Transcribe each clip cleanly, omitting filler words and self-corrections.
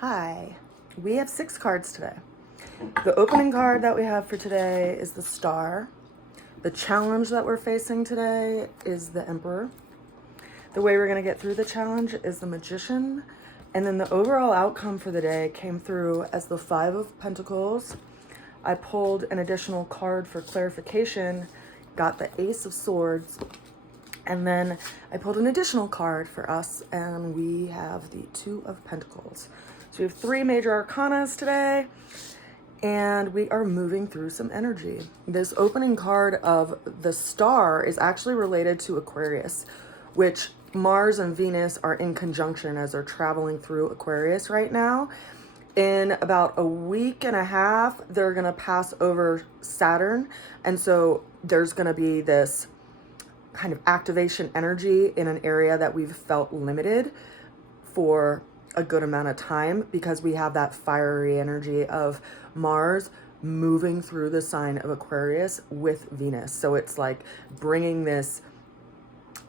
Hi, we have 6 cards today. The opening card that we have for today is the Star. The challenge that we're facing today is the Emperor. The way we're going to get through the challenge is the Magician. And then the overall outcome for the day came through as the 5 of Pentacles. I pulled an additional card for clarification, got the Ace of Swords, and then I pulled an additional card for us, and we have the 2 of Pentacles. So we have 3 major arcanas today, and we are moving through some energy. This opening card of the Star is actually related to Aquarius, which Mars and Venus are in conjunction as they're traveling through Aquarius right now. In about a week and a half, they're going to pass over Saturn, and so there's going to be this kind of activation energy in an area that we've felt limited for a good amount of time, because we have that fiery energy of Mars moving through the sign of Aquarius with Venus. So it's like bringing this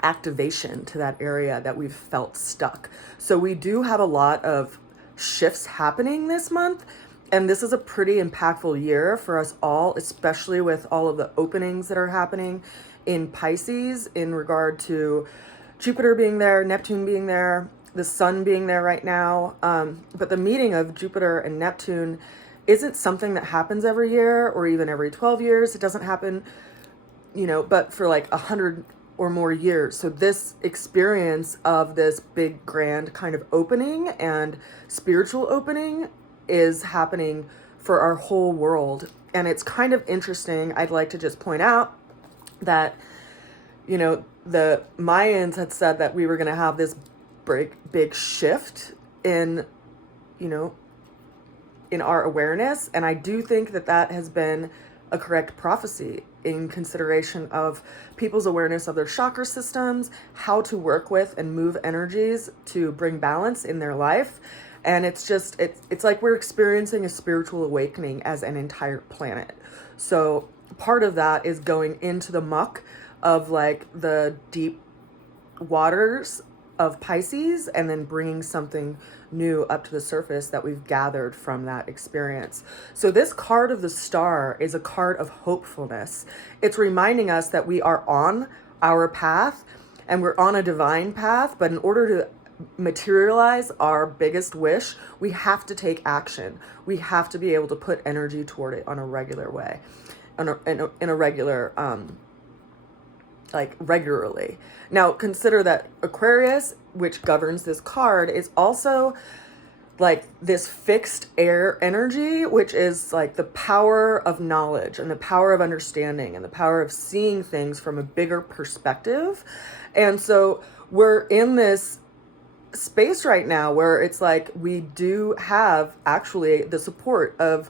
activation to that area that we've felt stuck. So we do have a lot of shifts happening this month, and this is a pretty impactful year for us all, especially with all of the openings that are happening in Pisces in regard to Jupiter being there, Neptune being there, the sun being there right now. But the meeting of Jupiter and Neptune isn't something that happens every year or even every 12 years. It doesn't happen, but for like 100 or more years. So this experience of this big grand kind of opening and spiritual opening is happening for our whole world. And it's kind of interesting. I'd like to just point out that, the Mayans had said that we were going to have this big shift in our awareness. And I do think that that has been a correct prophecy in consideration of people's awareness of their chakra systems, how to work with and move energies to bring balance in their life. And it's like we're experiencing a spiritual awakening as an entire planet. So part of that is going into the muck of like the deep waters of Pisces and then bringing something new up to the surface that we've gathered from that experience. So this card of the Star is a card of hopefulness. It's reminding us that we are on our path and we're on a divine path, but in order to materialize our biggest wish, we have to take action. We have to be able to put energy toward it on a regular way, in a regular regularly. Now consider that Aquarius, which governs this card, is also like this fixed air energy, which is like the power of knowledge and the power of understanding and the power of seeing things from a bigger perspective. And so we're in this space right now where it's like we do have actually the support of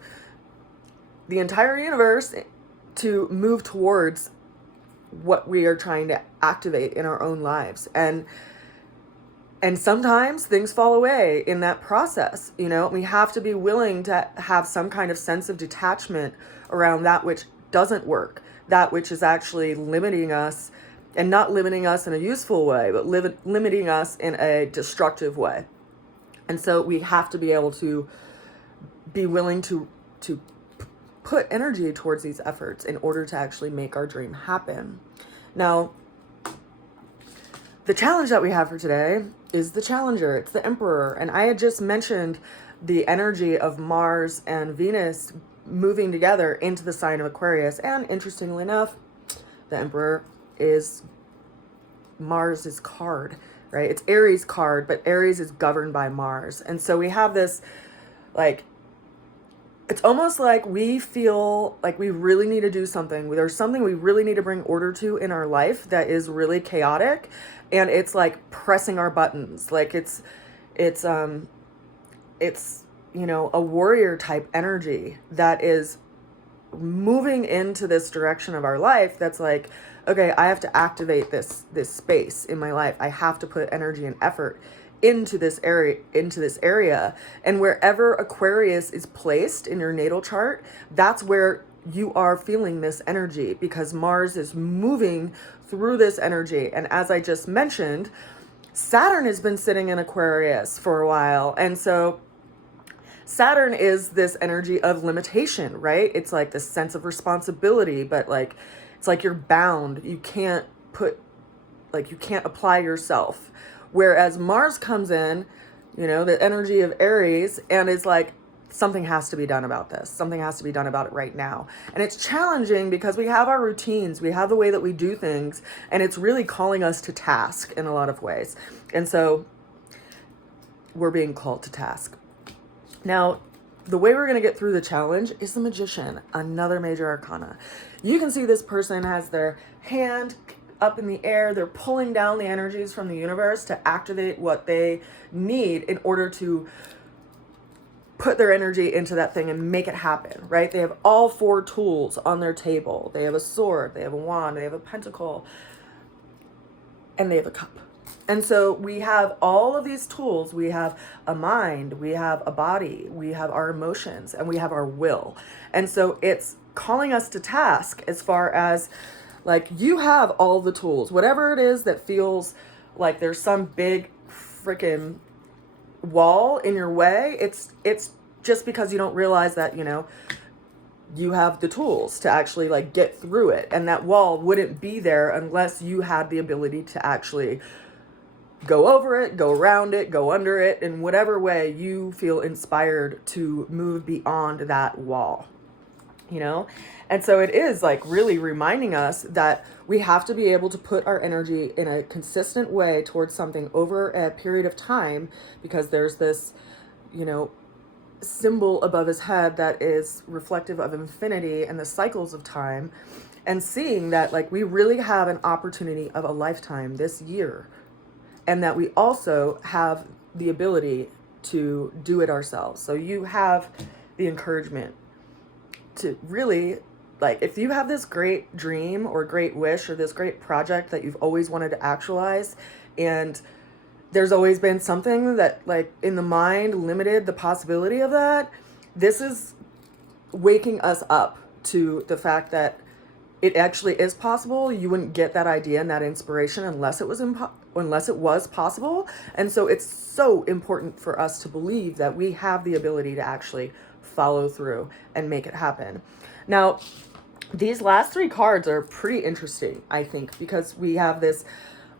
the entire universe to move towards what we are trying to activate in our own lives. And sometimes things fall away in that process. We have to be willing to have some kind of sense of detachment around that which doesn't work, that which is actually limiting us, and not limiting us in a useful way, but limiting us in a destructive way. And so we have to be able to be willing to put energy towards these efforts in order to actually make our dream happen. Now, the challenge that we have for today is the Challenger. It's the Emperor. And I had just mentioned the energy of Mars and Venus moving together into the sign of Aquarius. And interestingly enough, the Emperor is Mars's card, right? It's Aries card, but Aries is governed by Mars. And so we have this, it's almost like we feel like we really need to do something. There's something we really need to bring order to in our life that is really chaotic, and it's like pressing our buttons. Like it's a warrior type energy that is moving into this direction of our life. That's like, okay, I have to activate this space in my life. I have to put energy and effort into this area. And wherever Aquarius is placed in your natal chart, that's where you are feeling this energy, because Mars is moving through this energy. And as I just mentioned, Saturn has been sitting in Aquarius for a while. And so Saturn is this energy of limitation, right? It's like this sense of responsibility, but like, it's like you're bound. You can't apply yourself. Whereas Mars comes in, the energy of Aries, and it's like, something has to be done about this. Something has to be done about it right now. And it's challenging because we have our routines, we have the way that we do things, and it's really calling us to task in a lot of ways. And so we're being called to task. Now, the way we're going to get through the challenge is the Magician, another major arcana. You can see this person has their hand up in the air. They're pulling down the energies from the universe to activate what they need in order to put their energy into that thing and make it happen, right? They have all 4 tools on their table. They have a sword, they have a wand, they have a pentacle, and they have a cup. And so we have all of these tools. We have a mind, we have a body, we have our emotions, and we have our will. And so it's calling us to task as far as like, you have all the tools, whatever it is that feels like there's some big freaking wall in your way. It's just because you don't realize that, you have the tools to actually like get through it. And that wall wouldn't be there unless you had the ability to actually go over it, go around it, go under it, in whatever way you feel inspired to move beyond that wall, And so it is like really reminding us that we have to be able to put our energy in a consistent way towards something over a period of time, because there's this, symbol above his head that is reflective of infinity and the cycles of time, and seeing that like we really have an opportunity of a lifetime this year, and that we also have the ability to do it ourselves. So you have the encouragement to really, like, if you have this great dream or great wish or this great project that you've always wanted to actualize, and there's always been something that like in the mind limited the possibility of that, this is waking us up to the fact that it actually is possible. You wouldn't get that idea and that inspiration unless it was possible. And so it's so important for us to believe that we have the ability to actually follow through and make it happen. Now, these last 3 cards are pretty interesting, I think, because we have this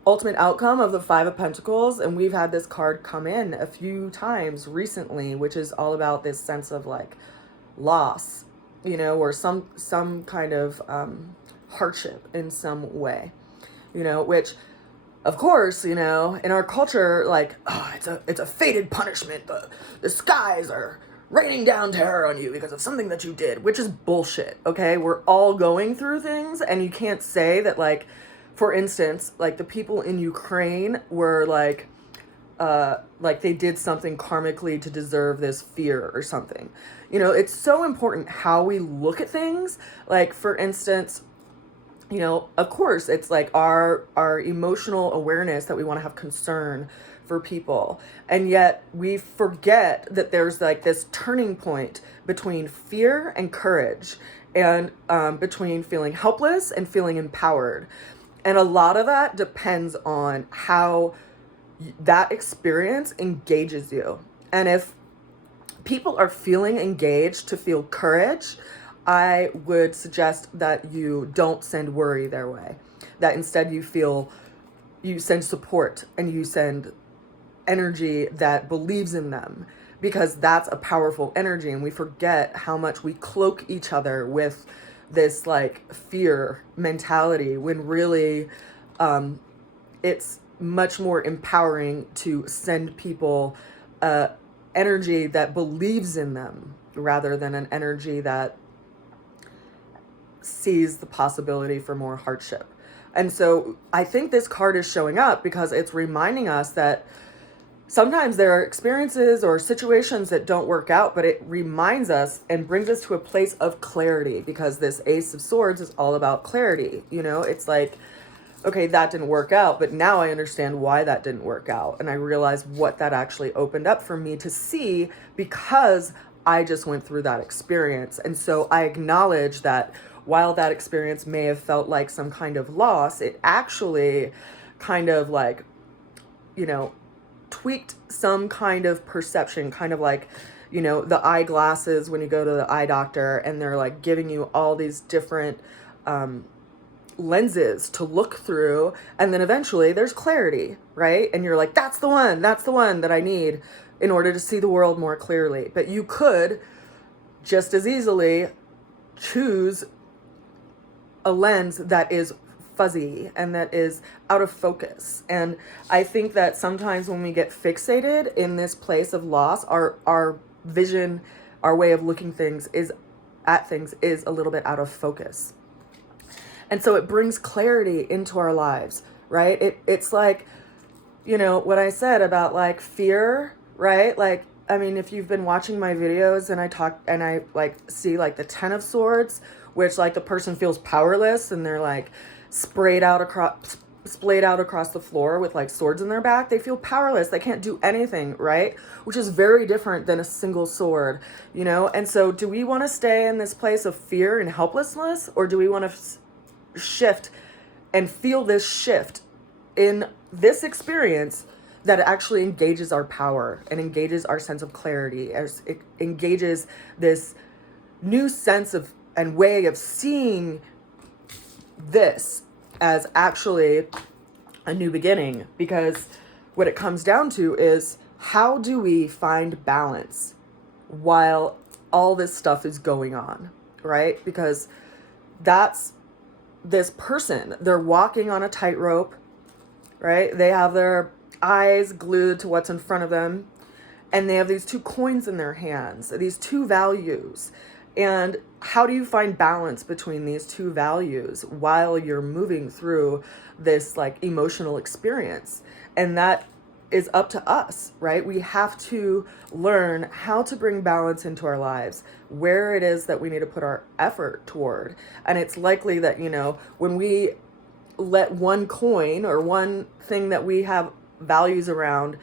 ultimate outcome of the 5 of Pentacles, and we've had this card come in a few times recently, which is all about this sense of like loss, or some kind of hardship in some way, which of course, in our culture, like, oh, it's a fated punishment. The skies are raining down terror on you because of something that you did, which is bullshit. Okay, we're all going through things, and you can't say that, like, for instance, like the people in Ukraine were like they did something karmically to deserve this fear or something. It's so important how we look at things. Like, for instance, of course, it's like our emotional awareness that we want to have concern for people. And yet we forget that there's like this turning point between fear and courage, and between feeling helpless and feeling empowered. And a lot of that depends on how that experience engages you. And if people are feeling engaged to feel courage, I would suggest that you don't send worry their way. That instead you send support, and you send energy that believes in them, because that's a powerful energy. And we forget how much we cloak each other with this like fear mentality, when really it's much more empowering to send people energy that believes in them, rather than an energy that sees the possibility for more hardship. And so I think this card is showing up because it's reminding us that sometimes there are experiences or situations that don't work out, but it reminds us and brings us to a place of clarity, because this Ace of Swords is all about clarity. It's like, okay, that didn't work out, but now I understand why that didn't work out. And I realize what that actually opened up for me to see, because I just went through that experience. And so I acknowledge that while that experience may have felt like some kind of loss, it actually kind of like, tweaked some kind of perception, kind of like, you know, the eyeglasses when you go to the eye doctor and they're like giving you all these different lenses to look through, and then eventually there's clarity, right? And you're like, that's the one that I need in order to see the world more clearly. But you could just as easily choose a lens that is fuzzy and that is out of focus. And I think that sometimes when we get fixated in this place of loss, our vision, our way of looking at things is a little bit out of focus. And so it brings clarity into our lives, right? It's like, you know, what I said about like fear, right? Like, I mean, if you've been watching my videos and I like see like the 10 of Swords, which like the person feels powerless and they're like splayed out across the floor with like swords in their back. They feel powerless. They can't do anything, right? Which is very different than a single sword, you know? And so do we want to stay in this place of fear and helplessness, or do we want to shift and feel this shift in this experience that actually engages our power and engages our sense of clarity, as it engages this new sense of and way of seeing this as actually a new beginning? Because what it comes down to is, how do we find balance while all this stuff is going on, right? Because that's this person, they're walking on a tightrope, right? They have their eyes glued to what's in front of them, and they have these two coins in their hands, these two values. And how do you find balance between these two values while you're moving through this like emotional experience? And that is up to us, right? We have to learn how to bring balance into our lives, where it is that we need to put our effort toward. And it's likely that, you know, when we let one coin or one thing that we have values around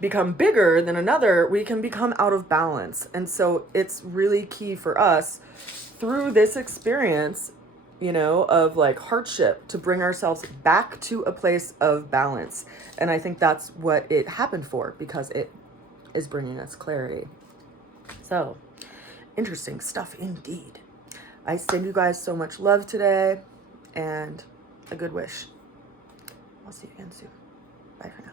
become bigger than another, we can become out of balance. And so it's really key for us through this experience, you know, of like hardship, to bring ourselves back to a place of balance. And I think that's what it happened for, because it is bringing us clarity. So interesting stuff indeed. I send you guys so much love today and a good wish. I'll see you again soon. Bye for now.